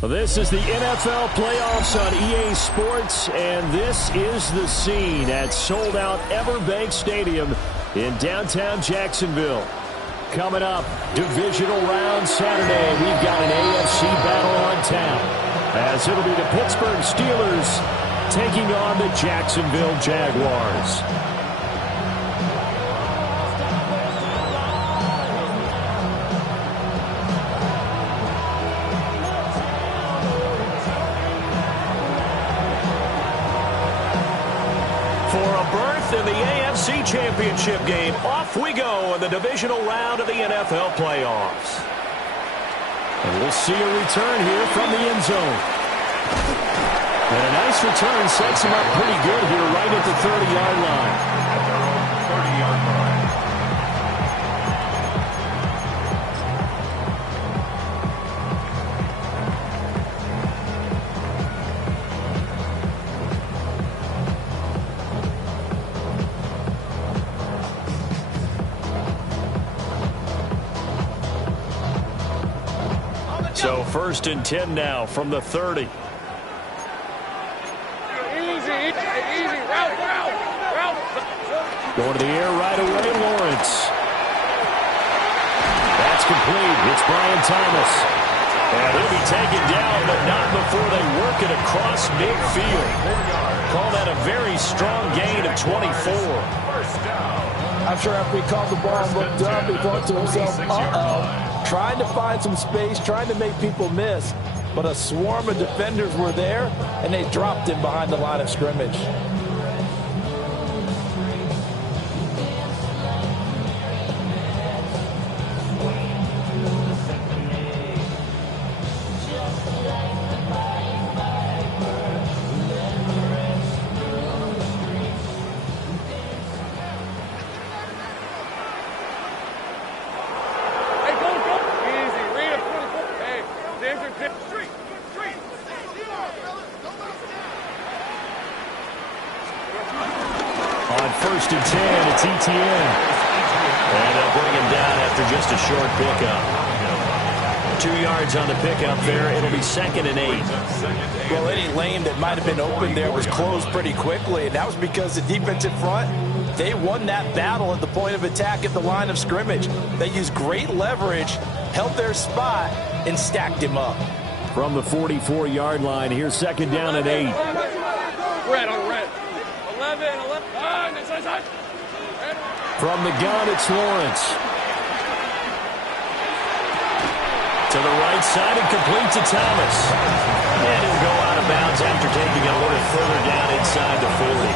Well, this is the NFL playoffs on EA Sports, and this is the scene at sold-out Everbank Stadium in downtown Jacksonville. Coming up, divisional round Saturday, we've got an AFC battle on tap, as it'll be the Pittsburgh Steelers taking on the Jacksonville Jaguars. In the AFC Championship game, off we go in the divisional round of the NFL playoffs. And we'll see a return here from the end zone. And a nice return sets him up pretty good here right at the 30-yard line. 30-yard line. So 1st and 10 now from the 30. Easy. Route. Going to the air right away, Lawrence. That's complete. It's Brian Thomas. And he'll be taken down, but not before they work it across midfield. Call that a very strong gain of 24. I'm sure after he caught the ball and looked up, he thought to himself, uh-oh. Trying to find some space, trying to make people miss. But a swarm of defenders were there, and they dropped him behind the line of scrimmage. On 1st and 10, it's ETN. And they'll bring him down after just a short pickup. 2 yards on the pickup there. It'll be 2nd and 8. Well, any lane that might have been open there was closed pretty quickly, and that was because the defensive front, they won that battle at the point of attack at the line of scrimmage. They used great leverage, held their spot, and stacked him up. From the 44-yard line, here's 2nd down and 8. Red on red. 11. From the gun, it's Lawrence. To the right side and complete to Thomas. And he'll go out of bounds after taking it a little further down inside the 40.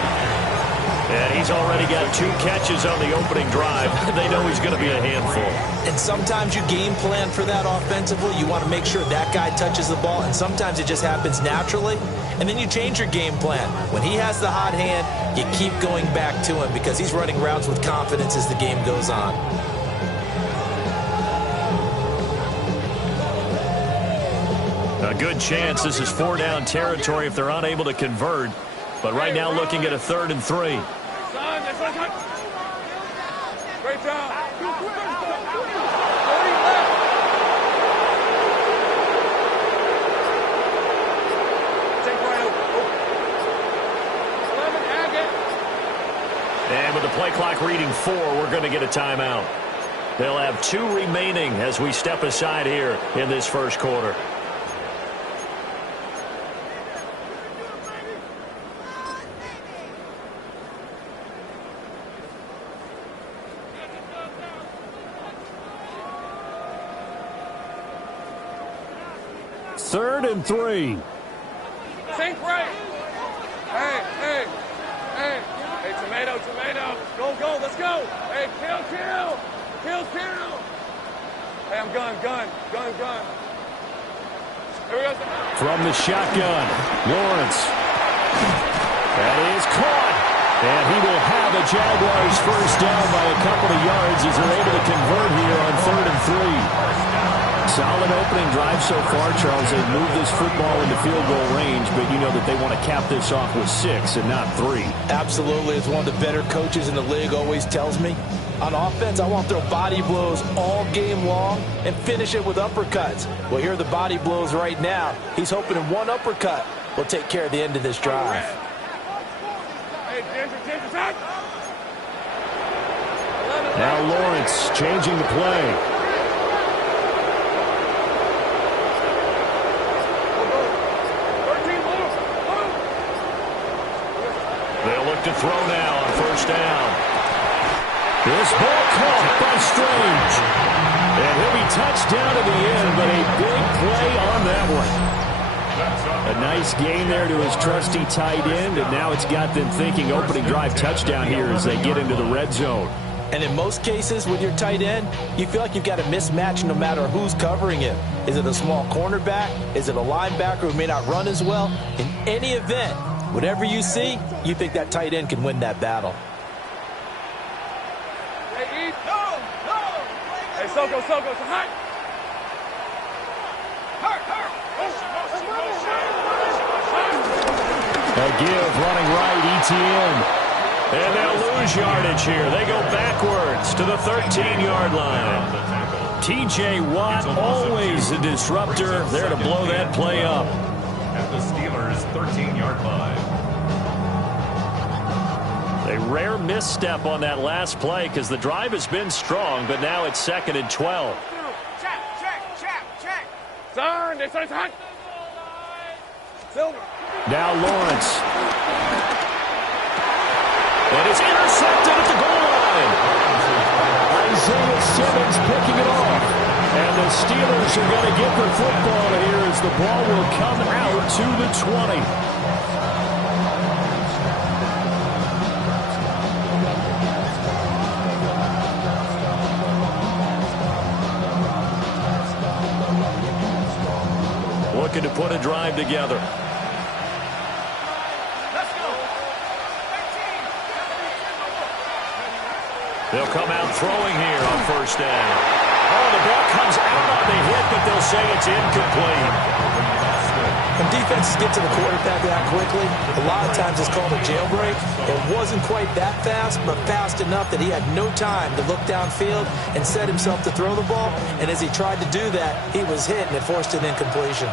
And he's already got 2 catches on the opening drive. They know he's going to be a handful. And sometimes you game plan for that offensively. You want to make sure that guy touches the ball, and sometimes it just happens naturally. And then you change your game plan. When he has the hot hand, you keep going back to him because he's running routes with confidence as the game goes on. A good chance this is 4-down territory if they're unable to convert. But right now looking at a 3rd and 3. Great job. And with the play clock reading 4, we're going to get a timeout. They'll have 2 remaining as we step aside here in this first quarter. Third and 3. Sink right. Hey, tomato. Go, let's go. Hey, kill. Hey, I'm gun. Here we go. From the shotgun, Lawrence. That is caught. And he will have the Jaguars first down by a couple of yards as they're able to convert here on 3rd and 3. Solid opening drive so far, Charles. They've moved this football into field goal range, but you know that they want to cap this off with 6 and not 3. Absolutely. As one of the better coaches in the league always tells me, On offense, I want to throw body blows all game long and finish it with uppercuts. Well, here are the body blows right now. He's hoping in one uppercut will take care of the end of this drive. Now Lawrence changing the play. They'll look to throw now on first down. This ball caught by Strange. And he'll be touched down to the end, but a big play on that one. A nice gain there to his trusty tight end, and now it's got them thinking opening drive touchdown here as they get into the red zone. And in most cases with your tight end, you feel like you've got a mismatch no matter who's covering him. Is it a small cornerback? Is it a linebacker who may not run as well? In any event, whatever you see, you think that tight end can win that battle. Hey, Eve. No. Hey, Soko, it's hot. A give running right, ETN. And they'll lose yardage here. They go backwards to the 13-yard line. T.J. Watt, always a disruptor, there to blow that play up. At the Steelers' 13-yard line. A rare misstep on that last play because the drive has been strong, but now it's 2nd and 12. Check. Turn, it's hot. Silver. Now Lawrence. And it's intercepted at the goal line. Isaiah Simmons picking it off. And the Steelers are going to get the football here as the ball will come out to the 20. Looking to put a drive together. They'll come out throwing here on first down. Oh, the ball comes out on the hit, but they'll say it's incomplete. When defenses get to the quarterback that quickly, a lot of times it's called a jailbreak. It wasn't quite that fast, but fast enough that he had no time to look downfield and set himself to throw the ball. And as he tried to do that, he was hit, and it forced an incompletion.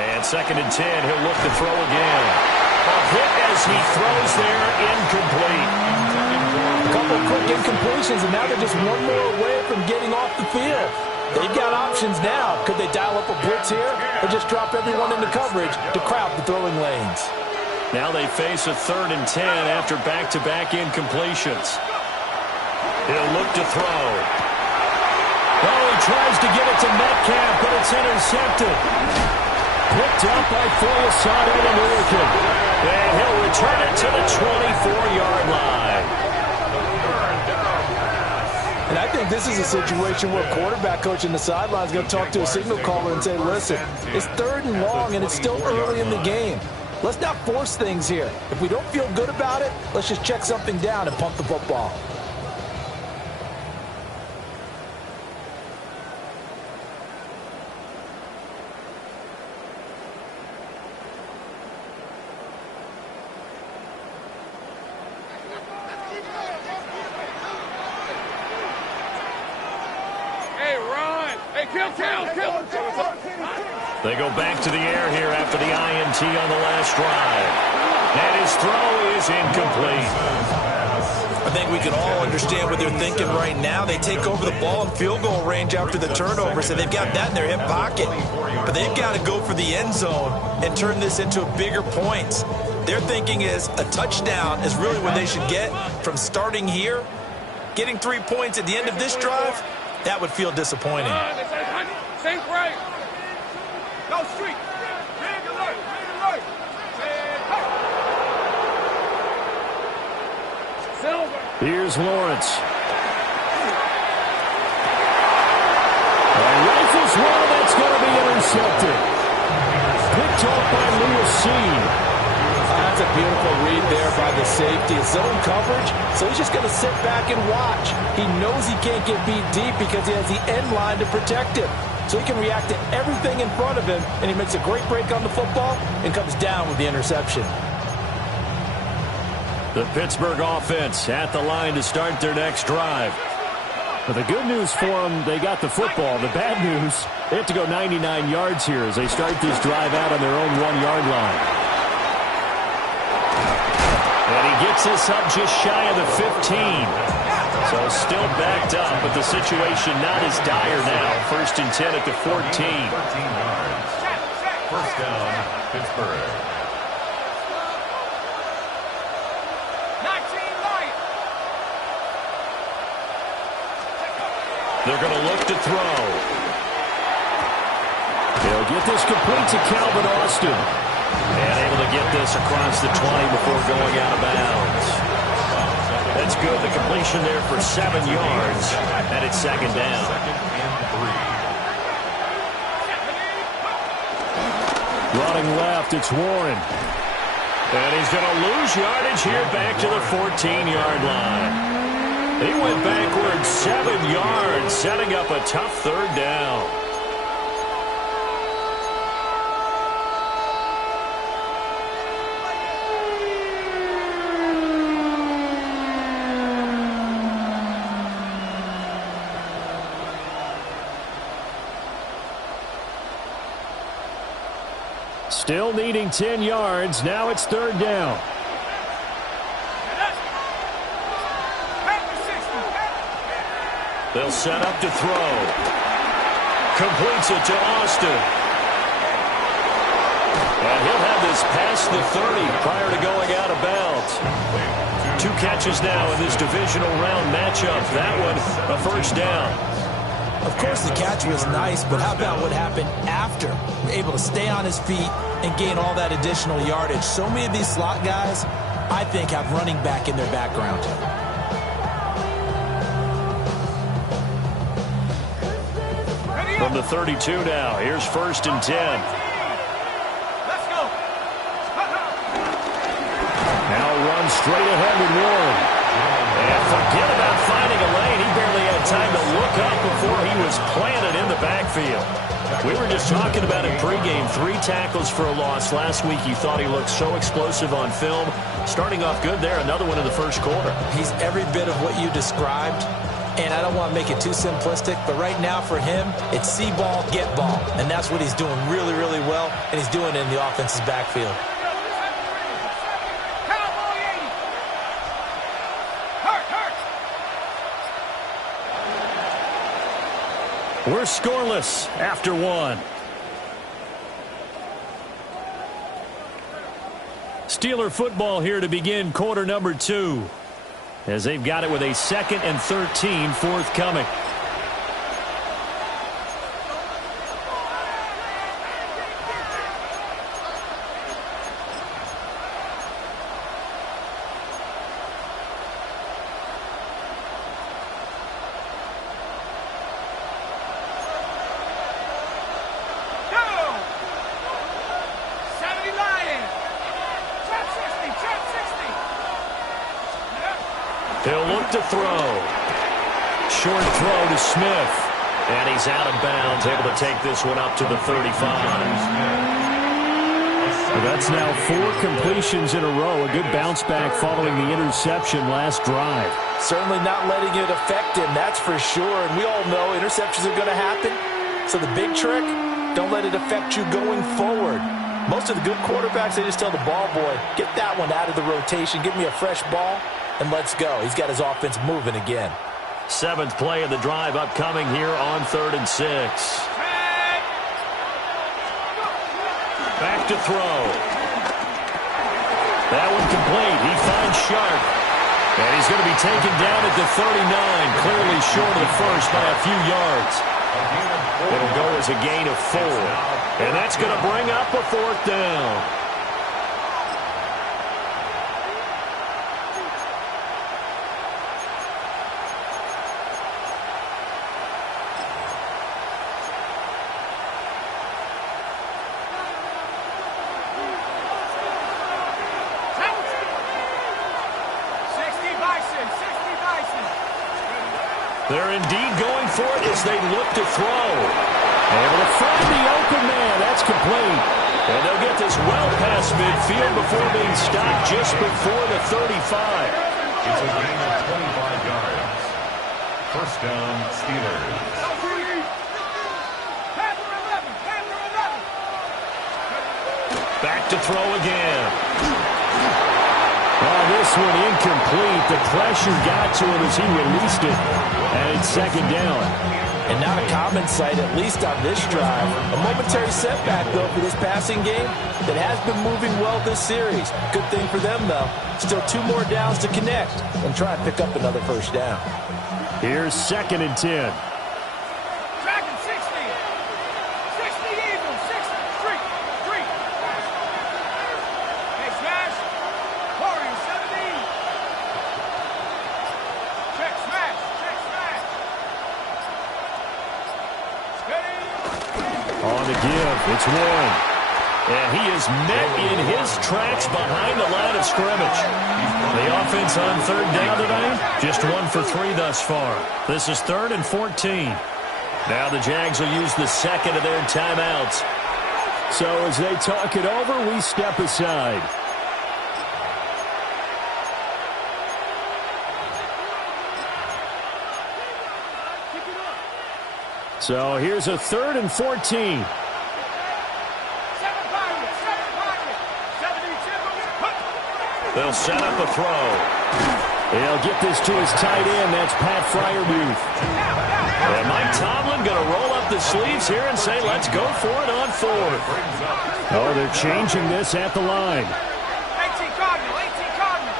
And 2nd and 10, he'll look to throw again. A hit as he throws there, incomplete. A couple of quick incompletions, and now they're just one more away from getting off the field. They've got options now. Could they dial up a blitz here or just drop everyone into coverage to crowd the throwing lanes? Now they face a 3rd and 10 after back-to-back incompletions. He'll look to throw. Oh, he tries to get it to Metcalf, but it's intercepted. Picked up by Foyesade American. And he'll return it to the 24-yard line. And I think this is a situation where a quarterback coach in the sideline is going to talk to a signal caller and say, listen, it's 3rd and long and it's still early in the game. Let's not force things here. If we don't feel good about it, let's just check something down and pump the football. Kill. They go back to the air here after the INT on the last drive. And his throw is incomplete. I think we can all understand what they're thinking right now. They take over the ball in field goal range after the turnover, so they've got that in their hip pocket. But they've got to go for the end zone and turn this into a bigger points. Their thinking is a touchdown is really what they should get from starting here. Getting 3 points at the end of this drive, that would feel disappointing. Think right. No street. Big alert. Silver. Here's Lawrence. Rifles one, that's going to be intercepted. Picked off by Lewis Cine. That's a beautiful read there by the safety. It's zone coverage, so he's just going to sit back and watch. He knows he can't get beat deep because he has the end line to protect him. So he can react to everything in front of him, and he makes a great break on the football and comes down with the interception. The Pittsburgh offense at the line to start their next drive. But the good news for them, they got the football. The bad news, they have to go 99 yards here as they start this drive out on their own 1-yard line. And he gets this up just shy of the 15. So still backed up, but the situation not as dire now. 1st and 10 at the 14. 13 yards. First down, Pittsburgh. They're going to look to throw. They'll get this complete to Calvin Austin. And able to get this across the 20 before going out of bounds. That's good. The completion there for 7 yards. And it's 2nd down. 2nd and 3. Running left, it's Warren. And he's going to lose yardage here back to the 14-yard line. He went backwards 7 yards, setting up a tough 3rd down. Still needing 10 yards. Now it's 3rd down. They'll set up to throw. Completes it to Austin. And he'll have this past the 30 prior to going out of bounds. 2 catches now in this divisional round matchup. That one, a 1st down. Of course, the catch was nice, but how about what happened after? Able to stay on his feet and gain all that additional yardage. So many of these slot guys, I think, have running back in their background. From the 32 now, here's 1st and 10. Let's go. Now run straight ahead with Warren. And forget about finding a lane. He barely had time to look up before he was planted in the backfield. We were just talking about it pregame. 3 tackles for a loss last week. You thought he looked so explosive on film. Starting off good there. Another one in the 1st quarter. He's every bit of what you described. And I don't want to make it too simplistic, but right now for him, it's see ball, get ball. And that's what he's doing really, really well, and he's doing it in the offense's backfield. We're scoreless after 1. Steeler football here to begin quarter number 2. As they've got it with a 2nd and 13 forthcoming. He'll look to throw. Short throw to Smith. And he's out of bounds, able to take this one up to the 35. Well, that's now 4 completions in a row. A good bounce back following the interception last drive. Certainly not letting it affect him, that's for sure. And we all know interceptions are going to happen. So the big trick, don't let it affect you going forward. Most of the good quarterbacks, they just tell the ball boy, get that one out of the rotation, give me a fresh ball, and let's go. He's got his offense moving again. 7th play of the drive upcoming here on 3rd and 6. Back to throw. That one complete. He finds Sharp. And he's going to be taken down at the 39, clearly short of the first by a few yards. It'll go as a gain of 4. And that's going to bring up a 4th down. They're indeed going for it as they look to throw. Able to find the open man. That's complete. And they'll get this well past midfield before being stopped just before the 35. It's a gain of 25 yards. First down, Steelers. Back to throw again. Oh, this one incomplete. The pressure got to him as he released it. And it's second down. And not a common sight, at least on this drive. A momentary setback, though, for this passing game that has been moving well this series. Good thing for them, though. Still 2 more downs to connect and try and pick up another first down. Here's 2nd and 10. Dragon 60. 60 Eagles. 60. 3. Hey, smash. Warrior 17. Check smash. Check smash. On the give, it's Warren. And he is met in his tracks behind the line of scrimmage. The offense on 3rd down tonight, just 1 for 3 thus far. This is 3rd and 14. Now the Jags will use the 2nd of their timeouts. So as they talk it over, we step aside. So here's a 3rd and 14. They'll set up a throw. He'll get this to his tight end. That's Pat Freiermuth. And Mike Tomlin going to roll up the sleeves here and say, let's go for it on 4th. Oh, they're changing this at the line. 18 Cardinal. 18 Cardinal.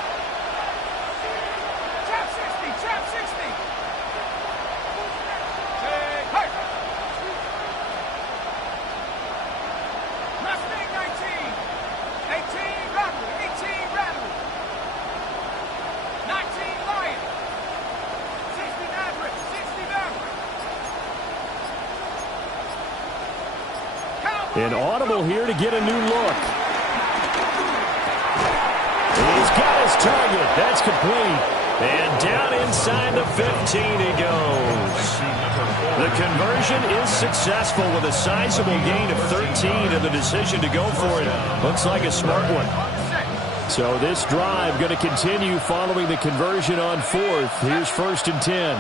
Trap 60. Trap 60. Hey. Mustang 19. 18 Radley. 18 Radley. 19 Lion. 60 Maverick. 60 Maverick. An audible here to get a new look. He's got his target. That's complete. And down inside the 15 he goes. The conversion is successful with a sizable gain of 13 and the decision to go for it. Looks like a smart one. So this drive going to continue following the conversion on 4th. Here's 1st and 10.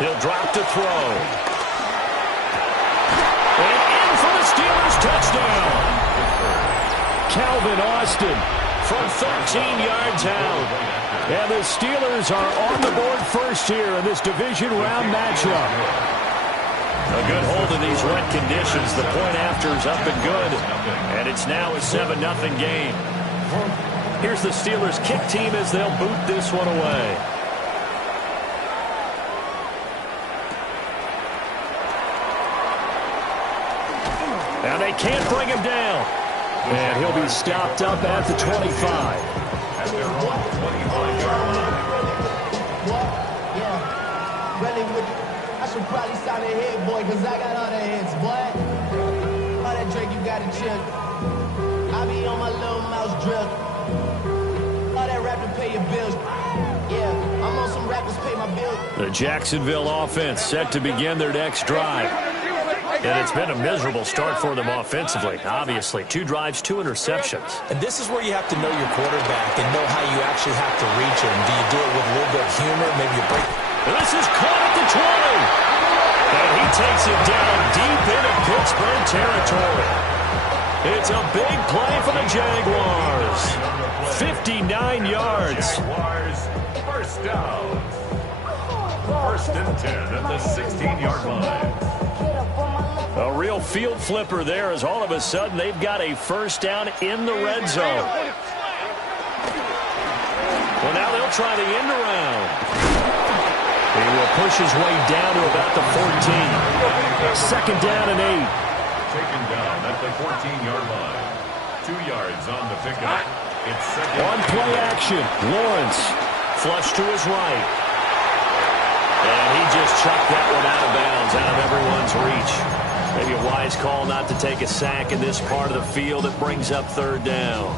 He'll drop to throw. And in for the Steelers touchdown. Calvin Austin from 13 yards out. And the Steelers are on the board first here in this division round matchup. A good hold in these wet conditions. The point after is up and good. And it's now a 7-0 game. Here's the Steelers kick team as they'll boot this one away. And they can't bring him down. And he'll be stopped up at the 25. At their own 25-yard line. Yeah, really with I should probably sign a head, boy, because I got all the heads, boy. All that Drake, you got to chill. I be on my little mouse drill. All that rap to pay your bills. Yeah, I'm on some rappers pay my bills. The Jacksonville offense set to begin their next drive. And it's been a miserable start for them offensively. Obviously, 2 drives, 2 interceptions. And this is where you have to know your quarterback and know how you actually have to reach him. Do you do it with a little bit of humor? Maybe you break. And this is caught at the 20. And he takes it down deep into Pittsburgh territory. It's a big play for the Jaguars. 59 yards. Jaguars, first down. 1st and 10 at the 16-yard line. A real field flipper there as all of a sudden they've got a first down in the red zone. Well, now they'll try the end around. He will push his way down to about the 14. 2nd down and 8. Taken down at the 14-yard line. 2 yards on the pickup. It's second. On play action, Lawrence. Flush to his right. And he just chucked that one out of bounds, out of everyone's reach. Maybe a wise call not to take a sack in this part of the field. It brings up 3rd down.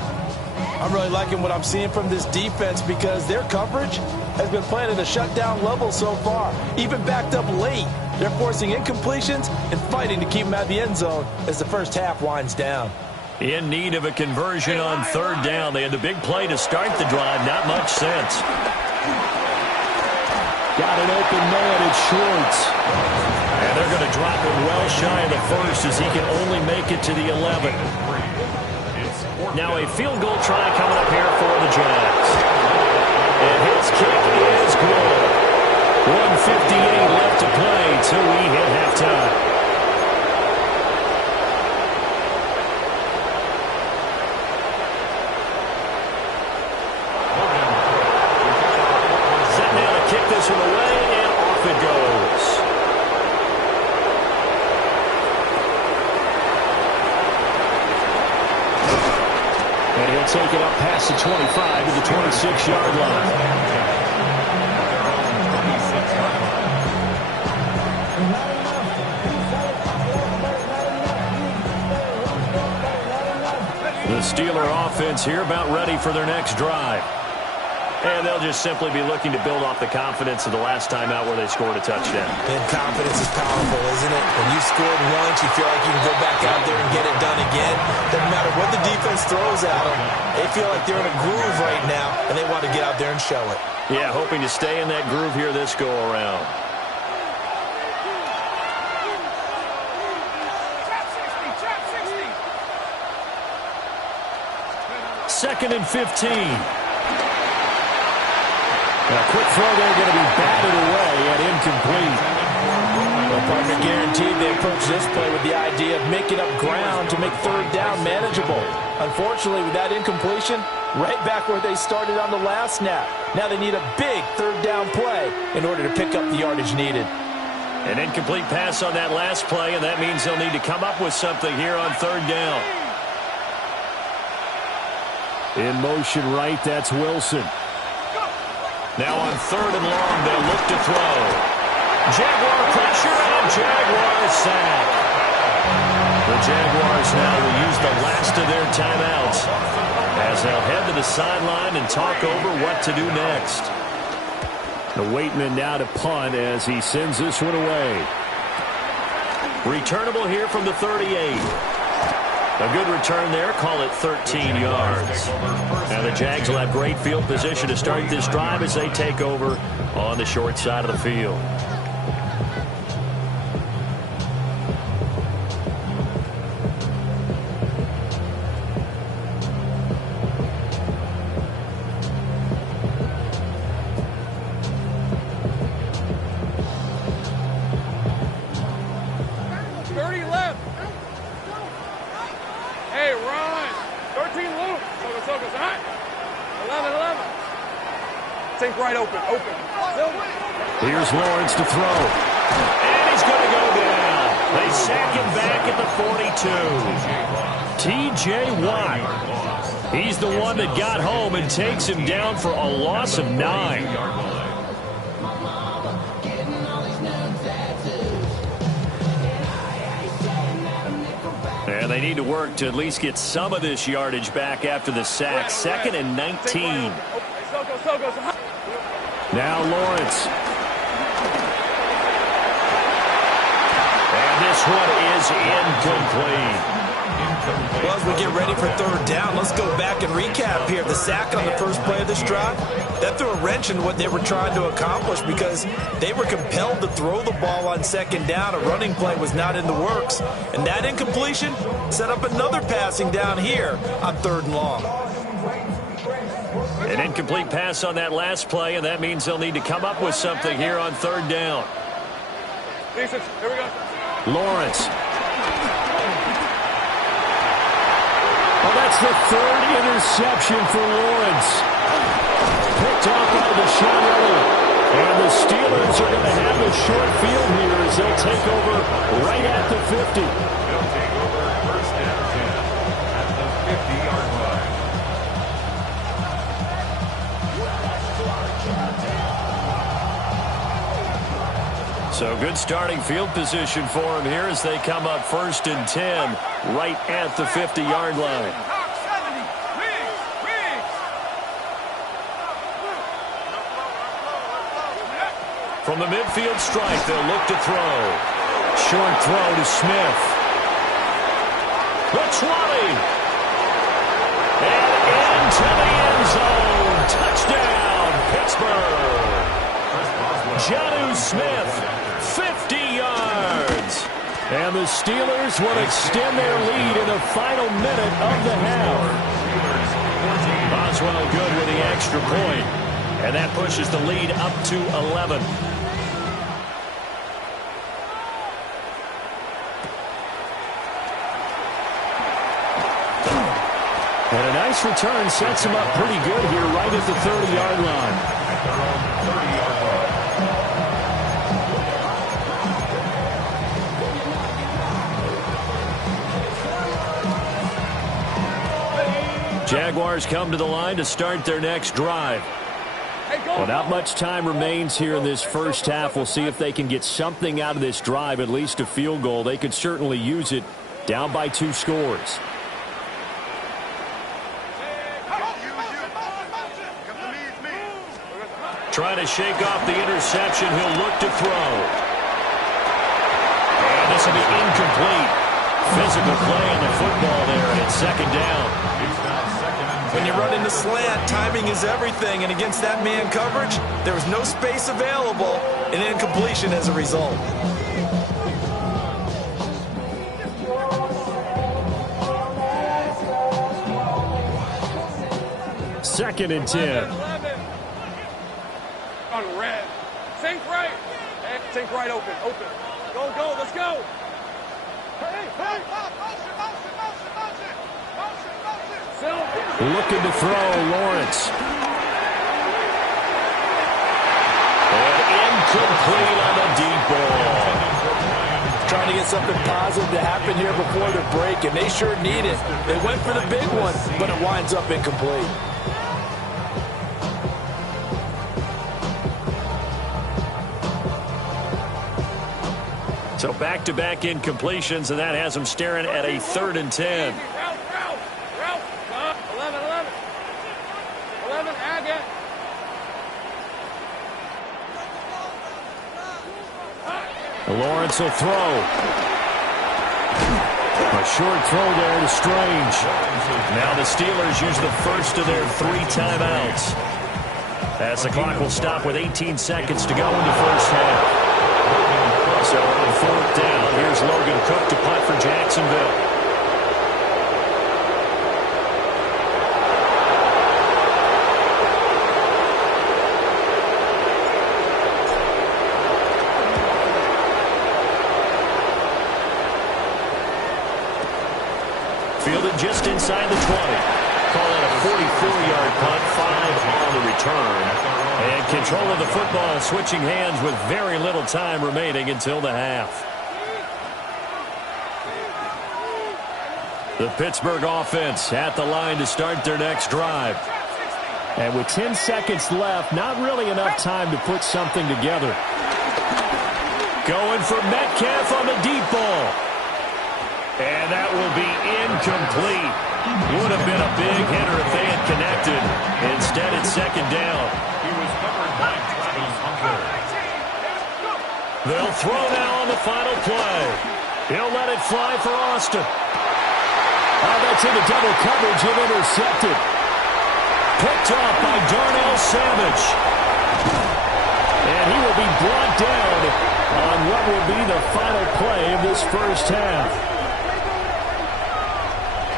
I'm really liking what I'm seeing from this defense because their coverage has been playing at a shutdown level so far. Even backed up late, they're forcing incompletions and fighting to keep them out of the end zone as the first half winds down. In need of a conversion on third down. They had the big play to start the drive. Not much sense. Got an open man. It's Schwartz. And they're going to drop him well shy of the first as he can only make it to the 11. Now a field goal try coming up here for the Jags. And his kick is good. 1:58 left to play till we hit halftime. This one away, and off it goes. And he'll take it up past the 25 to the 26-yard line. The Steeler offense here about ready for their next drive. And they'll just simply be looking to build off the confidence of the last time out where they scored a touchdown. And confidence is powerful, isn't it? When you scored once, you feel like you can go back out there and get it done again. Doesn't matter what the defense throws at them. They feel like they're in a groove right now, and they want to get out there and show it. Yeah, hoping to stay in that groove here this go-around. Second and 15. A quick throw there going to be batted away and incomplete. Well, partner guaranteed they approach this play with the idea of making up ground to make third down manageable. Unfortunately, with that incompletion, right back where they started on the last snap. Now they need a big third down play in order to pick up the yardage needed. An incomplete pass on that last play, and that means they'll need to come up with something here on third down. In motion right, that's Wilson. Now on third and long, they'll look to throw. Jaguar pressure and Jaguar sack. The Jaguars now will use the last of their timeouts as they'll head to the sideline and talk over what to do next. The Waitman now to punt as he sends this one away. Returnable here from the 38. A good return there. Call it 13 yards. Now the Jags will have great field position to start this drive as they take over on the short side of the field. Here's Lawrence to throw. And he's going to go down. They sack him back at the 42. T.J. Watt. He's the one that got home and takes him down for a loss of 9. And they need to work to at least get some of this yardage back after the sack. Second and 19. Now Lawrence. And this one is incomplete. Well, as we get ready for third down, let's go back and recap here. The sack on the first play of this drive, that threw a wrench in what they were trying to accomplish because they were compelled to throw the ball on second down. A running play was not in the works. And that incompletion set up another passing down here on third and long. An incomplete pass on that last play, and that means they'll need to come up with something here on third down. Here we go. Lawrence. Well, that's the third interception for Lawrence. Picked off by Deshaun Elliott. And the Steelers are going to have a short field here as they'll take over right at the 50. They'll take over first and 10 at the 50-yard line. So good starting field position for them here as they come up first and 10 right at the 50-yard line. From the midfield stripe, they'll look to throw. Short throw to Smith. The 20. And into the end zone. Touchdown, Pittsburgh. Jonnu Smith, 50 yards. And the Steelers will extend their lead in the final minute of the half. Boswell good with the extra point. And that pushes the lead up to 11. And a nice return sets him up pretty good here right at the 30-yard line. Jaguars come to the line to start their next drive. Well, not much time remains here in this first half. We'll see if they can get something out of this drive, at least a field goal. They could certainly use it, down by 2 scores. Trying to shake off the interception. He'll look to throw. And this will be incomplete. Physical play on the football there, and it's second down. When you run into slant, timing is everything, and against that man coverage, there was no space available, and incompletion as a result. Second and 10. On red. Sink right. Hey, sink right open. Open. Go, go. Let's go. Hey, hey. Looking to throw, Lawrence. And incomplete on the deep ball. Trying to get something positive to happen here before the break, and they sure need it. They went for the big one, but it winds up incomplete. So back-to-back incompletions, and that has them staring at a 3rd and 10. Lawrence will throw. A short throw there to Strange. Now the Steelers use the first of their 3 timeouts. As the clock will stop with 18 seconds to go in the first half. So on 4th down, here's Logan Cook to punt for Jacksonville. Fielded just inside the 20. Call it a 44-yard punt, 5 on the return. And control of the football switching hands with very little time remaining until the half. The Pittsburgh offense at the line to start their next drive. And with 10 seconds left, not really enough time to put something together. Going for Metcalf on the deep ball. And that will be incomplete. Would have been a big hitter if they had connected. Instead, it's second down. He was covered by Travis Hunter. They'll throw now on the final play. He'll let it fly for Austin. Oh, that's into double coverage and intercepted. Picked off by Darnell Savage. And he will be brought down on what will be the final play of this first half.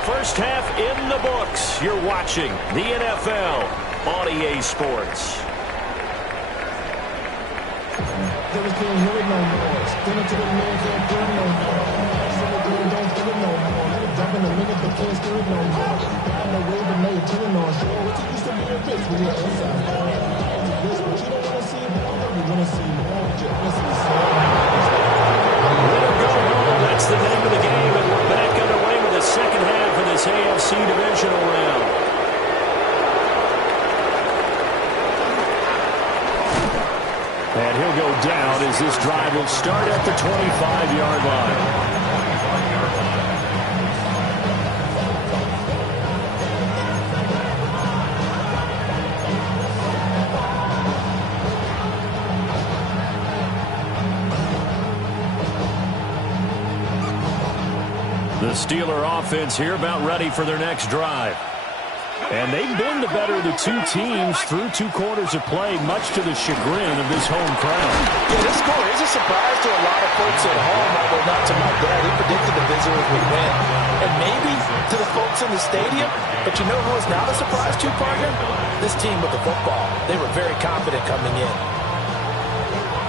First half in the books. You're watching the NFL on EA Sports. That's the name of the game, and we're back underway with the second half of this AFC divisional round. And he'll go down as this drive will start at the 25-yard line. The Steeler offense here about ready for their next drive. And they've been the better of the two teams through 2 quarters of play, much to the chagrin of this home crowd. Yeah, this score is a surprise to a lot of folks at home, although not to my dad. He predicted the visitors would win. And maybe to the folks in the stadium. But you know who is not a surprise to, partner? This team with the football. They were very confident coming in.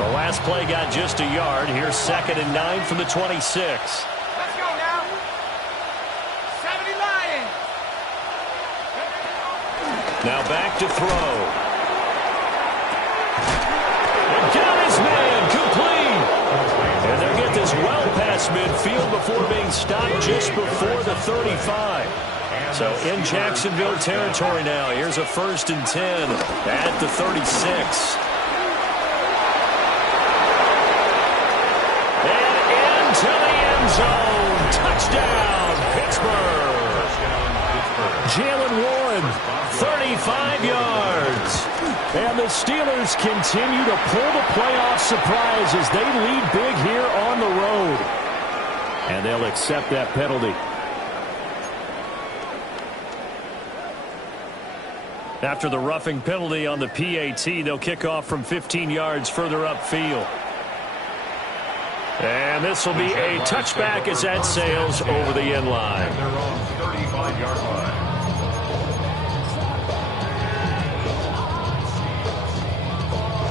The last play got just a yard. Here's 2nd and 9 from the 26. Let's go now. 70 Lions. Now back to throw. And got his man complete. And they'll get this well past midfield before being stopped just before the 35. So in Jacksonville territory now. Here's a 1st and 10 at the 36. And into the end zone. Touchdown, Pittsburgh. Jaylen Warren, 35 yards. And the Steelers continue to pull the playoff surprise as they lead big here on the road. And they'll accept that penalty. After the roughing penalty on the PAT, they'll kick off from 15 yards further upfield. And this will be a touchback as that sails over the end line. Their own 35-yard line.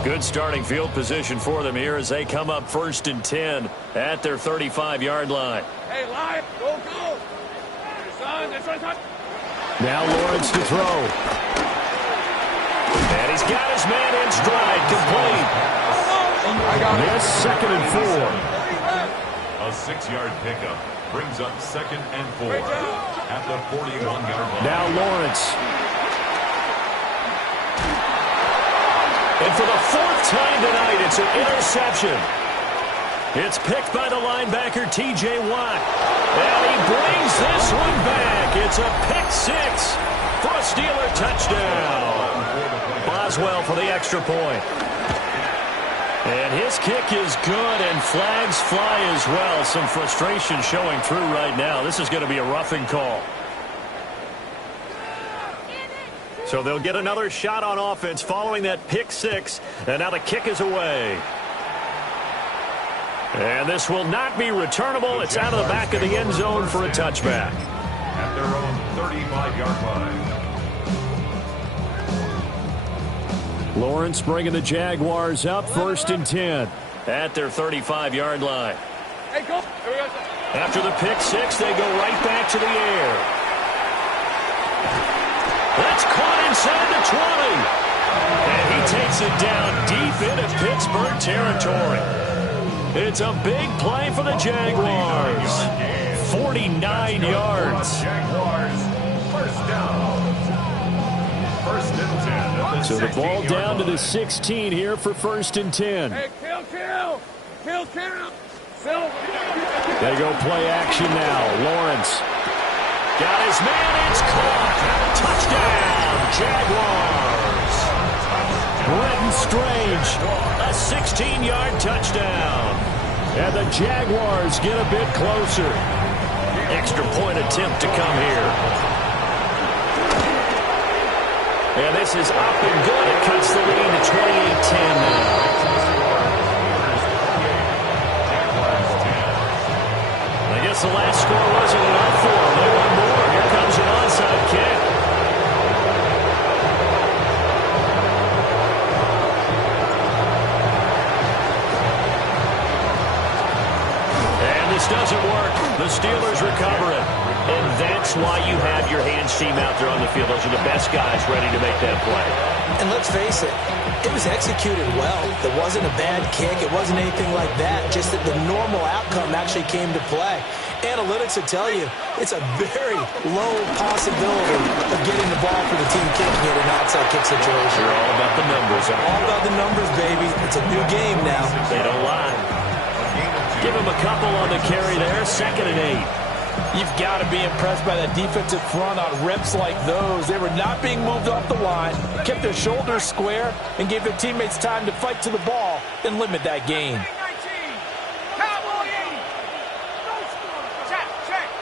Good starting field position for them here as they come up 1st and 10 at their 35-yard line. Hey, Lion, go. Son, this one's hot. Now Lawrence to throw. And he's got his man in stride, complete. I got it. This 2nd and 4. A 6-yard pickup brings up 2nd and 4 at the 41-yard line. Now Lawrence. And for the 4th time tonight, it's an interception. It's picked by the linebacker, T.J. Watt. And he brings this one back. It's a pick 6 for a Steeler touchdown. Boswell for the extra point. And his kick is good, and flags fly as well. Some frustration showing through right now. This is going to be a roughing call. So they'll get another shot on offense following that pick 6. And now the kick is away. And this will not be returnable. It's out of the back of the end zone for a touchback. At their own 35-yard line. Lawrence bringing the Jaguars up 1st and 10 at their 35-yard line. Hey, go. After the pick 6, they go right back to the air. That's caught inside the 20. And he takes it down deep into Pittsburgh territory. It's a big play for the Jaguars. 49 yards. Jaguars, 1st down. 1st and 10. So the ball down to the 16 here for 1st and 10. Hey, kill. Phil. They go play action now. Lawrence. Got his man. It's caught. Touchdown, Jaguars. Brenton Strange. A 16-yard touchdown. And the Jaguars get a bit closer. Extra point attempt to come here. And this is up and good. It cuts the lead to 28-10 now. I guess the last score wasn't enough for them. They want more. Here comes an onside kick. And this doesn't work. The Steelers recover it. And that's why you have your hands team out there on the field. Those are the best guys ready to make that play. And let's face it, it was executed well. It wasn't a bad kick. It wasn't anything like that. Just that the normal outcome actually came to play. Analytics will tell you it's a very low possibility of getting the ball for the team kicking it in an outside kick situation. They're all about the numbers. All about the numbers, baby. It's a new game now. They don't lie. Give him a couple on the carry there. 2nd and 8. You've got to be impressed by that defensive front on reps like those. They were not being moved off the line, kept their shoulders square, and gave their teammates time to fight to the ball and limit that gain.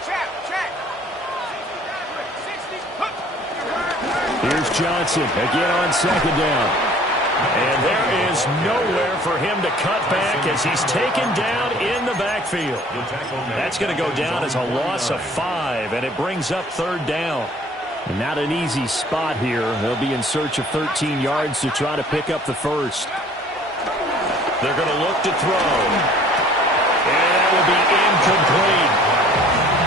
Check. Here's Johnson again on second down. And there is nowhere for him to cut back as he's taken down in the backfield. That's going to go down as a loss of 5, and it brings up third down. And not an easy spot here. They'll be in search of 13 yards to try to pick up the first. They're going to look to throw. And that will be incomplete.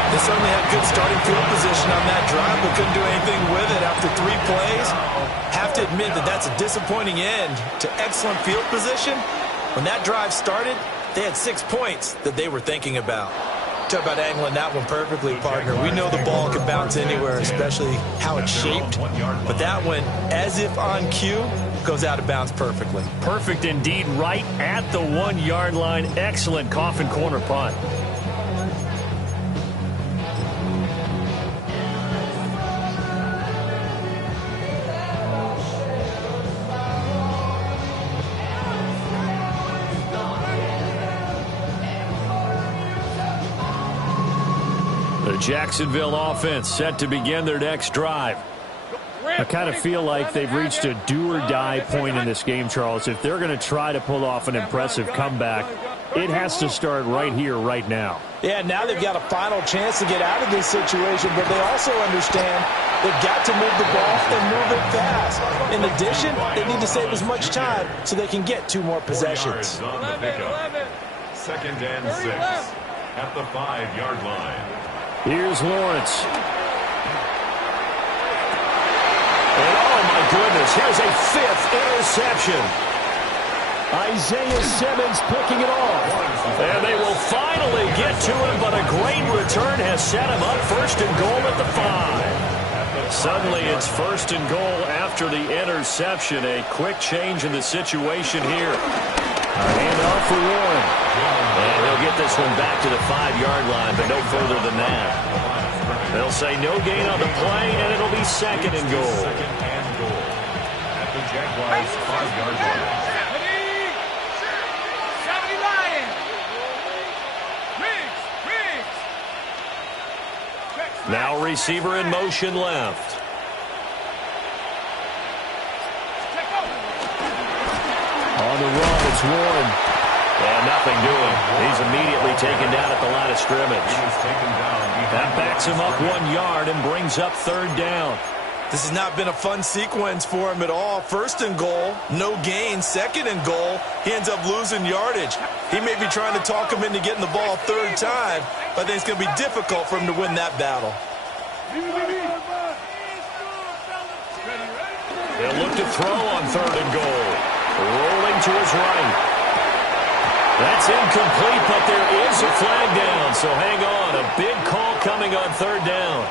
They certainly had good starting field position on that drive, but couldn't do anything with it after 3 plays. Have to admit that that's a disappointing end to excellent field position. When that drive started, they had 6 points that they were thinking about. Talk about angling that one perfectly, partner. We know the ball can bounce anywhere, especially how it's shaped. But that one, as if on cue, goes out of bounds perfectly. Perfect indeed, right at the 1-yard line. Excellent coffin corner punt. The Jacksonville offense set to begin their next drive. I kind of feel like they've reached a do-or-die point in this game, Charles. If they're going to try to pull off an impressive comeback, it has to start right here, right now. Yeah, now they've got a final chance to get out of this situation, but they also understand they've got to move the ball and move it fast. In addition, they need to save as much time so they can get 2 more possessions. On the pickup. 2nd and 6 at the 5-yard line. Here's Lawrence. And oh my goodness, here's a 5th interception. Isaiah Simmons picking it off. And they will finally get to him, but a great return has set him up 1st and goal at the 5. Suddenly it's 1st and goal after the interception. A quick change in the situation here. Handoff for Warren. And he'll get this one back to the 5-yard line, but no further than that. They'll say no gain on the play, and it'll be 2nd and goal. 2nd and goal at the Jaguars' 5-yard line. Now receiver in motion left. On the run, it's Warren. And nothing doing. He's immediately taken down at the line of scrimmage. That backs him up 1 yard and brings up 3rd down. This has not been a fun sequence for him at all. 1st and goal, no gain. 2nd and goal, he ends up losing yardage. He may be trying to talk him into getting the ball 3rd time, but I think it's going to be difficult for him to win that battle. They'll look to throw on 3rd and goal. Rolling to his right. That's incomplete, but there is a flag down, so hang on. A big call coming on 3rd down.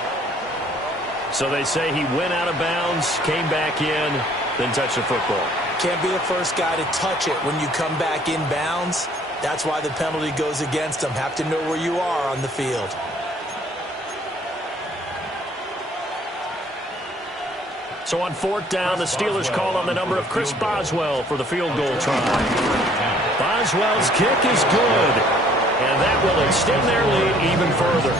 So they say he went out of bounds, came back in, then touched the football. Can't be the first guy to touch it when you come back in bounds. That's why the penalty goes against him. Have to know where you are on the field. So on 4th down, the Steelers call on the number of Chris Boswell for the field goal try. Boswell's kick is good, and that will extend their lead even further.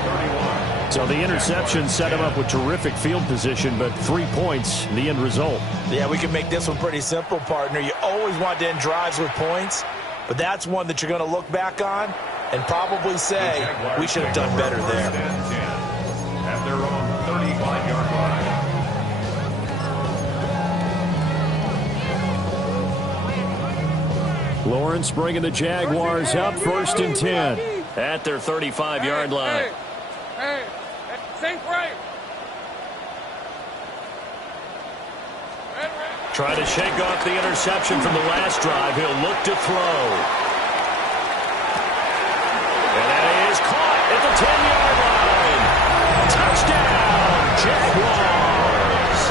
So the interception set him up with terrific field position, but 3 points, the end result. Yeah, we can make this one pretty simple, partner. You always want to end drives with points, but that's one that you're going to look back on and probably say, we should have done better there. At their own 35-yard line. Lawrence bringing the Jaguars up 1st and 10 at their 35-yard line. Hey, think right. Try to shake off the interception from the last drive. He'll look to throw. And that is caught at the 10-yard line. Touchdown, Jaguars.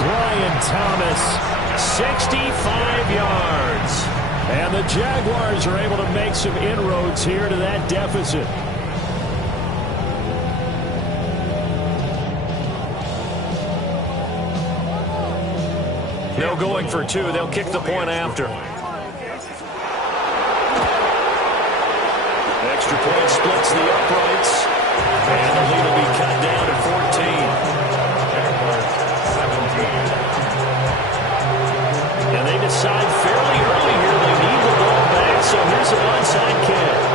Brian Thomas, 65 yards. And the Jaguars are able to make some inroads here to that deficit. No going for 2. They'll kick the point after. Extra point splits the uprights. And the lead will be cut down to 14. offside fairly early here. They need the ball back, so here's an onside kick.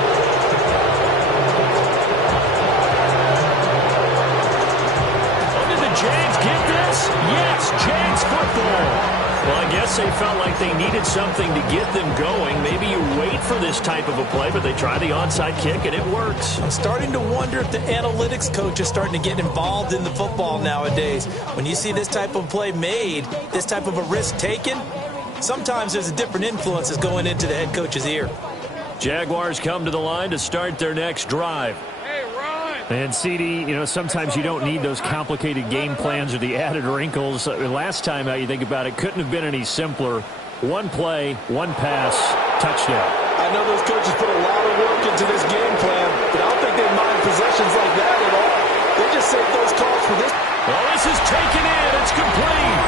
Jags get this? Yes, Jags football. Well, I guess they felt like they needed something to get them going. Maybe you wait for this type of a play, but they try the onside kick, and it works. I'm starting to wonder if the analytics coach is starting to get involved in the football nowadays. When you see this type of play made, this type of a risk taken, sometimes there's a different influences going into the head coach's ear. Jaguars come to the line to start their next drive. And, CD, sometimes you don't need those complicated game plans or the added wrinkles. Last time, you think about it, couldn't have been any simpler. One play, one pass, touchdown. I know those coaches put a lot of work into this game plan, but I don't think they mind possessions like that at all. They just save those calls for this. Well, this is taken in. It's complete.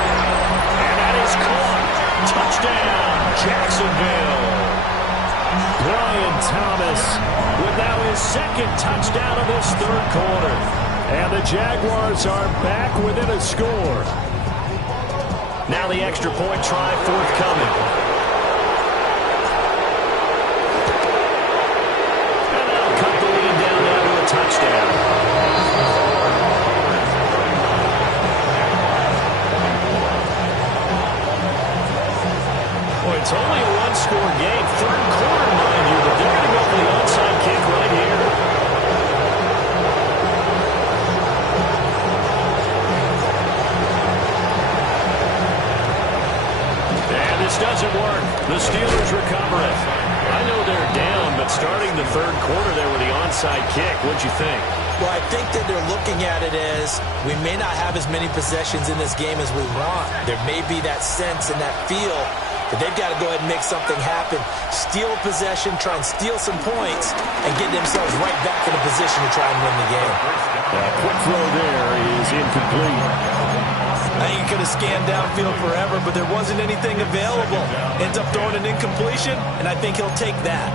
And that is caught. Touchdown, Jacksonville. Brian Thomas with now his second touchdown of this third quarter. And the Jaguars are back within a score. Now the extra point try forthcoming. And that'll cut the lead down now to a touchdown. Boy, it's only a one-score game. Third quarter, mind you, but they're going to go for the onside kick right here. And this doesn't work. The Steelers recover it. I know they're down, but starting the third quarter there with the onside kick, what'd you think? Well, I think that they're looking at it as we may not have as many possessions in this game as we want. There may be that sense and that feel but they've got to go ahead and make something happen. Steal possession, try and steal some points, and get themselves right back in a position to try and win the game. Quick throw there is incomplete. I think he could have scanned downfield forever, but there wasn't anything available. Ends up throwing an incompletion, and I think he'll take that.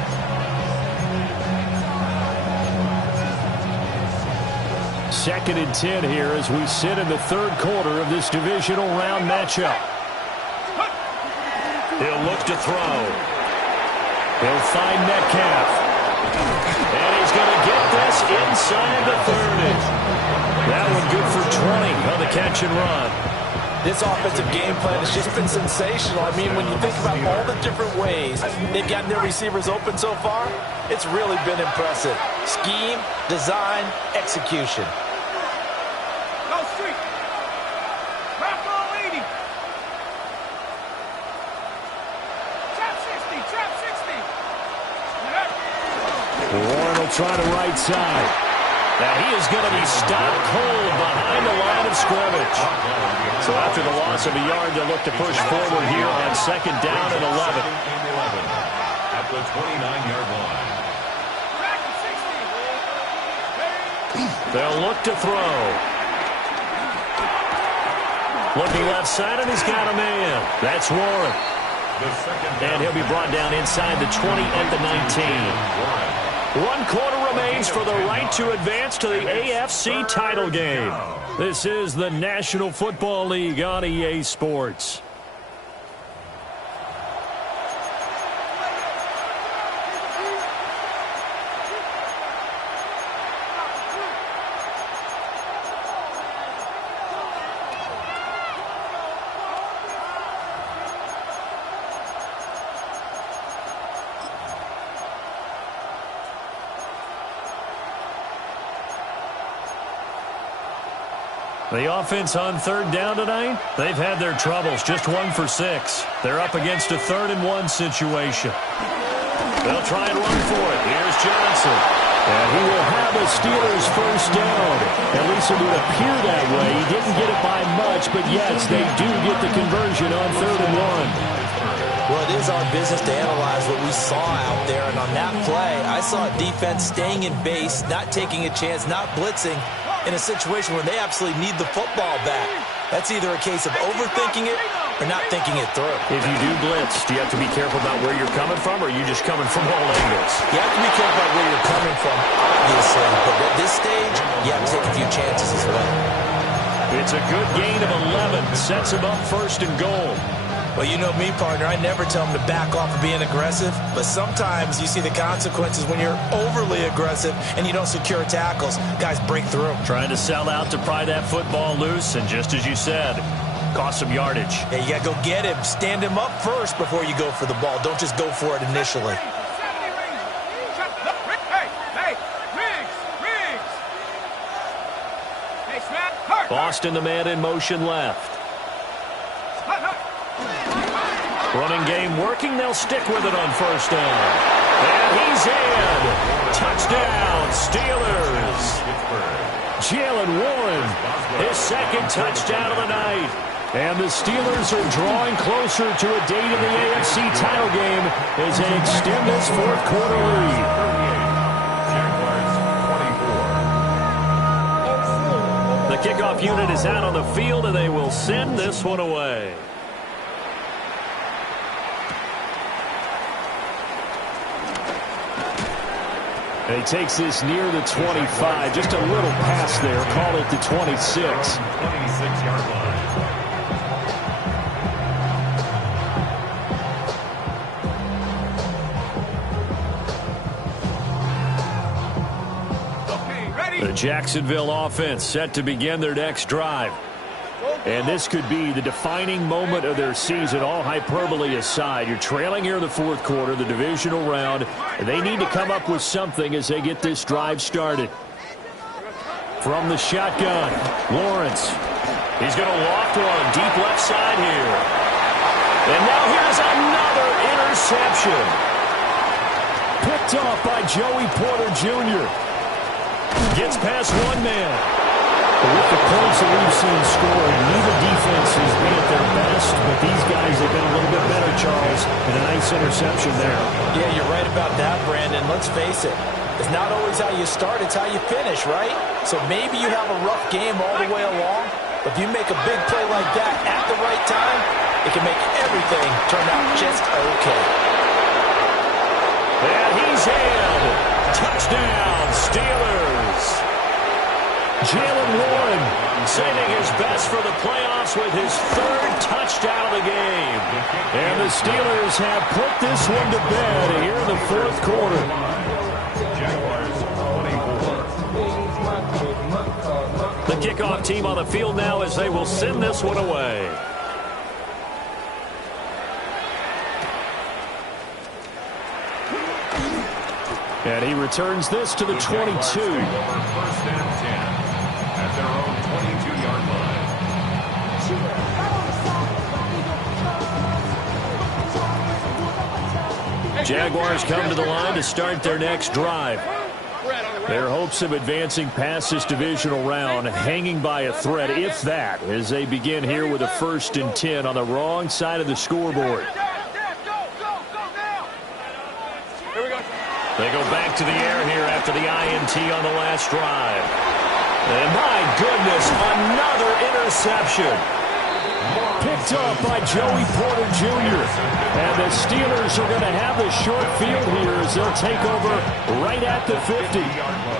Second and 10 here as we sit in the third quarter of this divisional round matchup. He'll look to throw. He'll find Metcalf. And he's going to get this inside the 30. That one good for 20 on the catch and run. This offensive game plan has just been sensational. I mean, when you think about all the different ways they've gotten their receivers open so far, it's really been impressive. Scheme, design, execution. Go street. Back roll 80. Trap 60. Trap 60. Warren will try the right side. Now he is going to be stopped cold behind the line of scrimmage. So after the loss of a yard, they'll look to push forward here on second down and 11. At the 29-yard line. They'll look to throw. Looking left side, and he's got a man. That's Warren. And he'll be brought down inside the 20 at the 19. 1 quarter remains for the right to advance to the AFC title game. This is the National Football League on EA Sports. The offense on third down tonight, they've had their troubles. Just 1 for 6. They're up against a 3rd and 1 situation. They'll try and run for it. Here's Johnson. And he will have the Steelers first down. At least it would appear that way. He didn't get it by much, but yes, they do get the conversion on 3rd and 1. Well, it is our business to analyze what we saw out there. And on that play, I saw a defense staying in base, not taking a chance, not blitzing, in a situation where they absolutely need the football back. That's either a case of overthinking it or not thinking it through. If you do blitz, do you have to be careful about where you're coming from, or are you just coming from all angles? You have to be careful about where you're coming from, obviously. But at this stage, you have to take a few chances as well. It's a good gain of 11. Sets him up 1st and goal. Well, you know me, partner. I never tell them to back off of being aggressive, but sometimes you see the consequences when you're overly aggressive and you don't secure tackles. Guys break through. Trying to sell out to pry that football loose, and just as you said, cost some yardage. Yeah, you got to go get him. Stand him up first before you go for the ball. Don't just go for it initially. Boston, the man in motion left. Running game working. They'll stick with it on first down. And he's in. Touchdown, Steelers. Jaylen Warren, his second touchdown of the night. And the Steelers are drawing closer to a date in the AFC title game as they extend this fourth quarter lead. The kickoff unit is out on the field, and they will send this one away. And he takes this near the 25. Just a little pass there. Call it the 26. 26-yard line. The Jacksonville offense set to begin their next drive. And this could be the defining moment of their season, all hyperbole aside. You're trailing here in the fourth quarter, the divisional round. They need to come up with something as they get this drive started. From the shotgun, Lawrence. He's going to loft one deep left side here. And now here's another interception. Picked off by Joey Porter Jr. Gets past one man. With the points that we've seen scored, neither defense has been at their best, but these guys have been a little bit better, Charles, and a nice interception there. Yeah, you're right about that, Brandon. Let's face it. It's not always how you start, it's how you finish, right? So maybe you have a rough game all the way along, but if you make a big play like that at the right time, it can make everything turn out just okay. And he's in. Touchdown, Steelers. Jaylen Warren saving his best for the playoffs with his third touchdown of the game. And the Steelers have put this one to bed here in the fourth quarter. The kickoff team on the field now as they will send this one away. And he returns this to the 22. First and 10 at their own 22-yard line. Jaguars come to the line to start their next drive. Their hopes of advancing past this divisional round hanging by a thread, if that, as they begin here with a 1st and 10 on the wrong side of the scoreboard. They go back to the air here after the INT on the last drive. And my goodness, another interception. Picked up by Joey Porter Jr. And the Steelers are going to have the short field here as they'll take over right at the 50.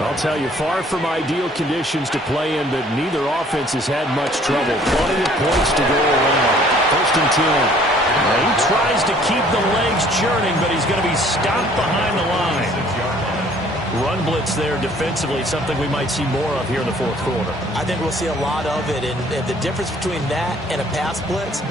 I'll tell you, far from ideal conditions to play in, but neither offense has had much trouble. Plenty of points to go around. 1st and 10. He tries to keep the legs churning, but he's going to be stopped behind the line. Run blitz there defensively, something we might see more of here in the fourth quarter. I think we'll see a lot of it, and the difference between that and a pass blitz,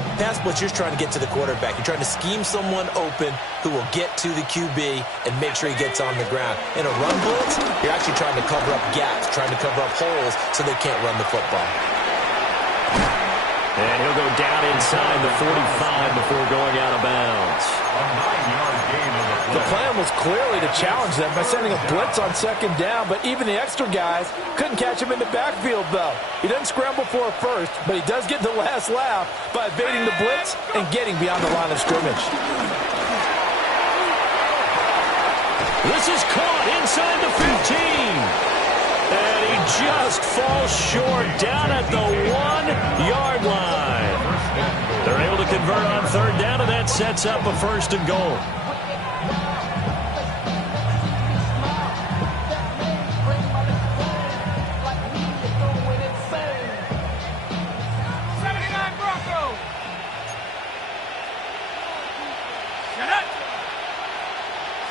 you're trying to get to the quarterback. You're trying to scheme someone open who will get to the QB and make sure he gets on the ground. In a run blitz, you're actually trying to cover up gaps, trying to cover up holes so they can't run the football. And he'll go down inside the 45 before going out of bounds. A 9-yard gain on the play. The plan was clearly to challenge them by sending a blitz on 2nd down, but even the extra guys couldn't catch him in the backfield, though. He doesn't scramble for a first, but he does get the last laugh by evading the blitz and getting beyond the line of scrimmage. This is caught inside the 15. And he just falls short down at the 1-yard line. They're able to convert on 3rd down, and that sets up a 1st and goal. Janet.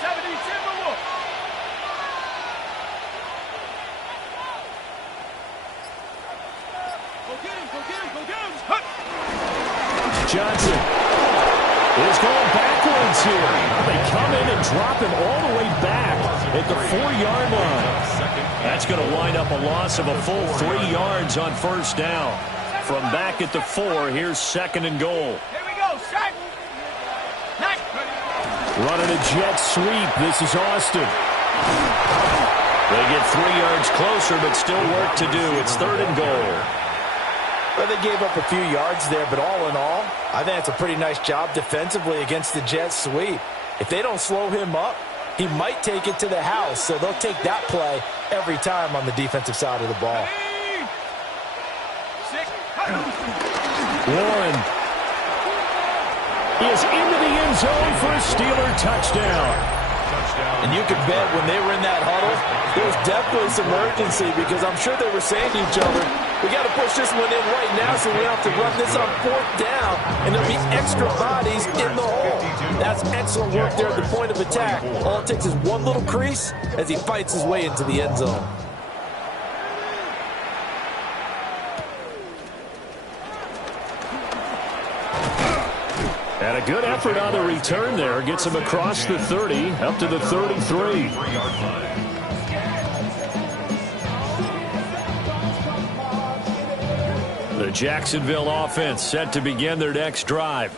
70 Timberwolves. Go get him, go get him, go get him. Hut. Johnson is going backwards here. They come in and drop him all the way back at the 4-yard line. That's going to wind up a loss of a full 3 yards on first down. From back at the 4, here's 2nd and goal. Here we go, set. Running a jet sweep. This is Austin. They get 3 yards closer, but still work to do. It's 3rd and goal. Well, they gave up a few yards there, but all in all, I think it's a pretty nice job defensively against the jet sweep. If they don't slow him up, he might take it to the house, so they'll take that play every time on the defensive side of the ball. Warren is into the end zone for a Steeler touchdown. And you can bet when they were in that huddle, there was definitely some urgency because I'm sure they were saying to each other, we got to push this one in right now so we don't have to run this on 4th down, and there'll be extra bodies in the hole. That's excellent work there at the point of attack. All it takes is one little crease as he fights his way into the end zone. And a good effort on the return there. Gets him across the 30, up to the 33. The Jacksonville offense set to begin their next drive.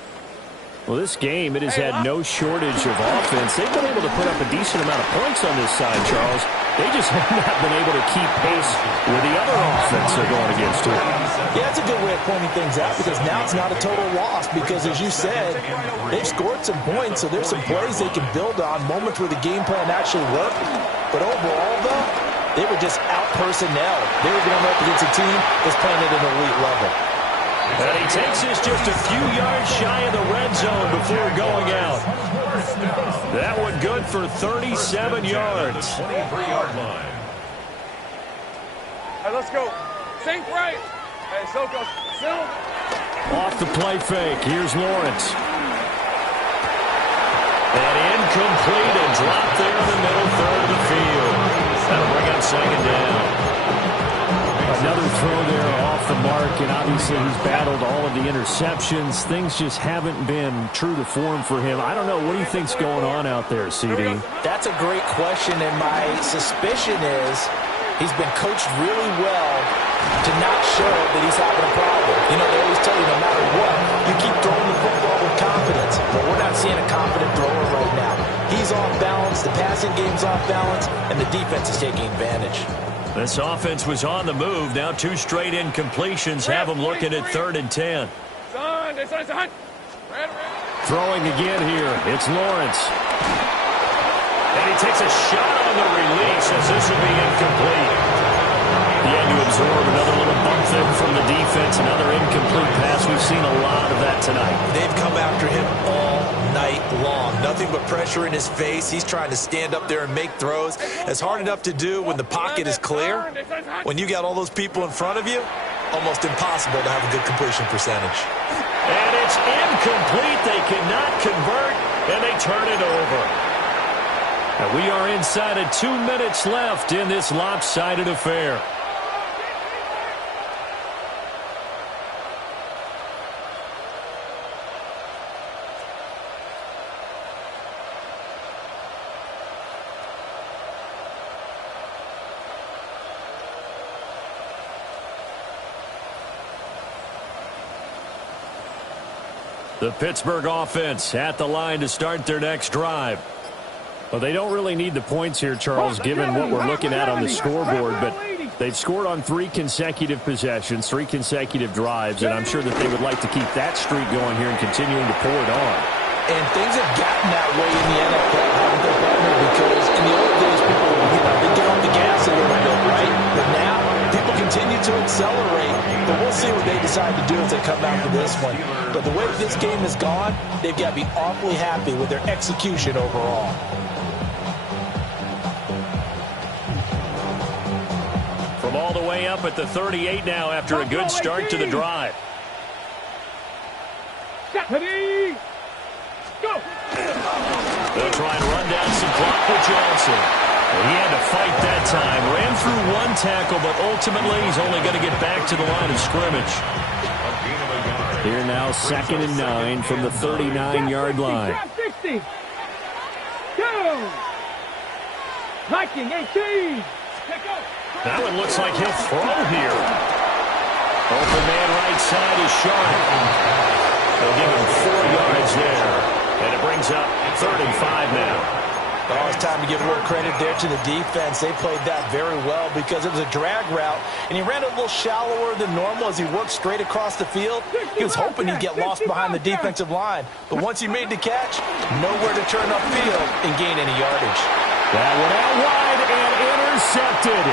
Well, this game, it has had no shortage of offense. They've been able to put up a decent amount of points on this side, Charles. They just have not been able to keep pace with the other offense they're going against here. Yeah, that's a good way of pointing things out because now it's not a total loss because, as you said, they've scored some points, so there's some plays they can build on, moments where the game plan actually worked. But overall, though, they were just out-personnel. They were going up against a team that's playing at an elite level. And he takes us just a few yards shy of the red zone before going out. That one good for 37 yards. 23-yard line. Hey, let's go. Think right. Hey, Soko, Sil. Off the play fake. Here's Lawrence. And incomplete and dropped there in the middle third of the field. That'll bring up 2nd down. Another throw there off the mark, and obviously he's battled all of the interceptions. Things just haven't been true to form for him. I don't know. What do you think's going on out there, CD? That's a great question, and my suspicion is he's been coached really well to not show that he's having a problem. You know, they always tell you no matter what, you keep throwing the football with confidence. But we're not seeing a confident thrower right now. He's off balance, the passing game's off balance, and the defense is taking advantage. This offense was on the move. Now 2 straight incompletions have them looking at 3rd and 10. Throwing again here. It's Lawrence. And he takes a shot on the release as this will be incomplete. He had to absorb another little bump there from the defense. Another incomplete pass. We've seen a lot of that tonight. They've come after him all night long. Nothing but pressure in his face. He's trying to stand up there and make throws. It's hard enough to do when the pocket is clear. When you got all those people in front of you, almost impossible to have a good completion percentage. And it's incomplete. They cannot convert, and they turn it over. And we are inside of 2 minutes left in this lopsided affair. The Pittsburgh offense at the line to start their next drive. Well, they don't really need the points here, Charles, given what we're looking at on the scoreboard, but they've scored on 3 consecutive possessions, 3 consecutive drives, and I'm sure that they would like to keep that streak going here and continuing to pour it on. And things have gotten that way in the NFL, haven't they, partner? Because in the old days, people, they get on the gas a little bit, right? But now, people continue to accelerate, but we'll see what they decide to do as they come out to this one. But the way this game has gone, they've got to be awfully happy with their execution overall. From all the way up at the 38 now after a good start to the drive. Ready? Go! for Johnson. He had to fight that time. Ran through one tackle, but ultimately he's only going to get back to the line of scrimmage. Here now, 2nd and 9 from the 39-yard line. 60. Go. Viking 18. Now it looks like he'll throw here. Open man right side is Sharp. They'll give him 4 yards there. And it brings up 35 now. Oh, it's time to give a little credit there to the defense. They played that very well because it was a drag route, and he ran a little shallower than normal as he worked straight across the field. He was hoping he'd get lost behind the defensive line, but once he made the catch, nowhere to turn upfield and gain any yardage. That one out wide and intercepted.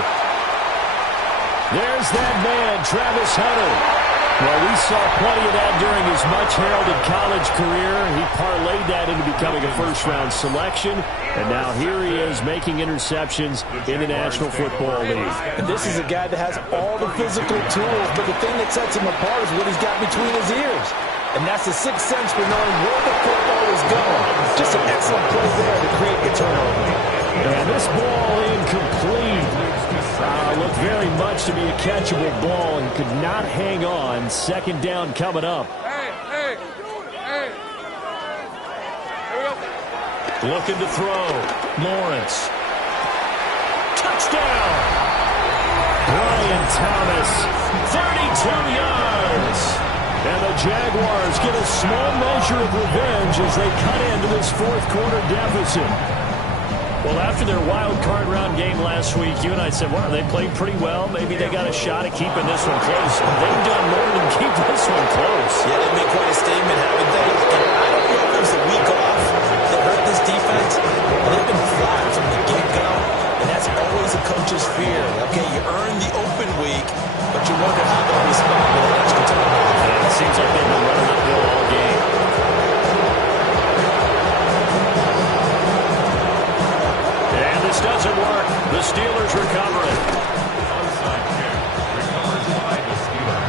There's that man, Travis Hunter. Well, we saw plenty of that during his much-heralded college career. He parlayed that into becoming a first-round selection, and now here he is making interceptions in the National Football League. And this is a guy that has all the physical tools, but the thing that sets him apart is what he's got between his ears. And that's the sixth sense for knowing where the football is going. Just an excellent play there to create the turnover. And this ball incomplete. Looked very much to be a catchable ball and could not hang on. 2nd down coming up. Hey. Here we go. Looking to throw. Lawrence. Touchdown. Brian Thomas. 32 yards. And the Jaguars get a small measure of revenge as they cut into this 4th quarter deficit. Well, after their wild card round game last week, you and I said, well, they played pretty well. Maybe they got a shot at keeping this one close. They've done more than keep this one close. Yeah, they made quite a statement, haven't they? And I don't know if there's a week off that hurt this defense, but they've been flat from the get-go, and that's always a coach's fear. Okay, you earn the open week, but you wonder how they'll respond with an extra time. And it seems like they've been running uphill all game. This doesn't work. The Steelers recover it. Onside kick recovered by the Steelers.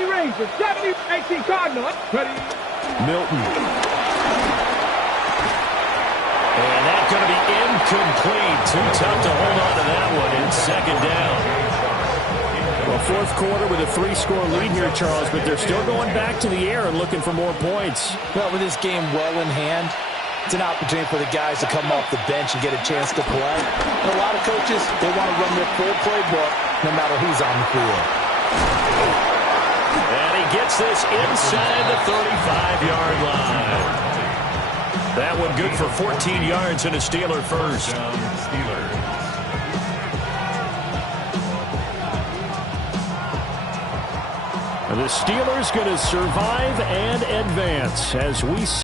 Rangers, 70-18 Cardinals. Ready. Milton. And that's going to be incomplete. Too tough to hold on to that one in 2nd down. Well, 4th quarter with a 3-score lead here, Charles, but they're still going back to the air and looking for more points. Well, with this game well in hand, it's an opportunity for the guys to come off the bench and get a chance to play. And a lot of coaches, they want to run their full playbook no matter who's on the field. And he gets this inside the 35-yard line. That one good for 14 yards and a Steeler first. Steelers. The Steelers going to survive and advance as we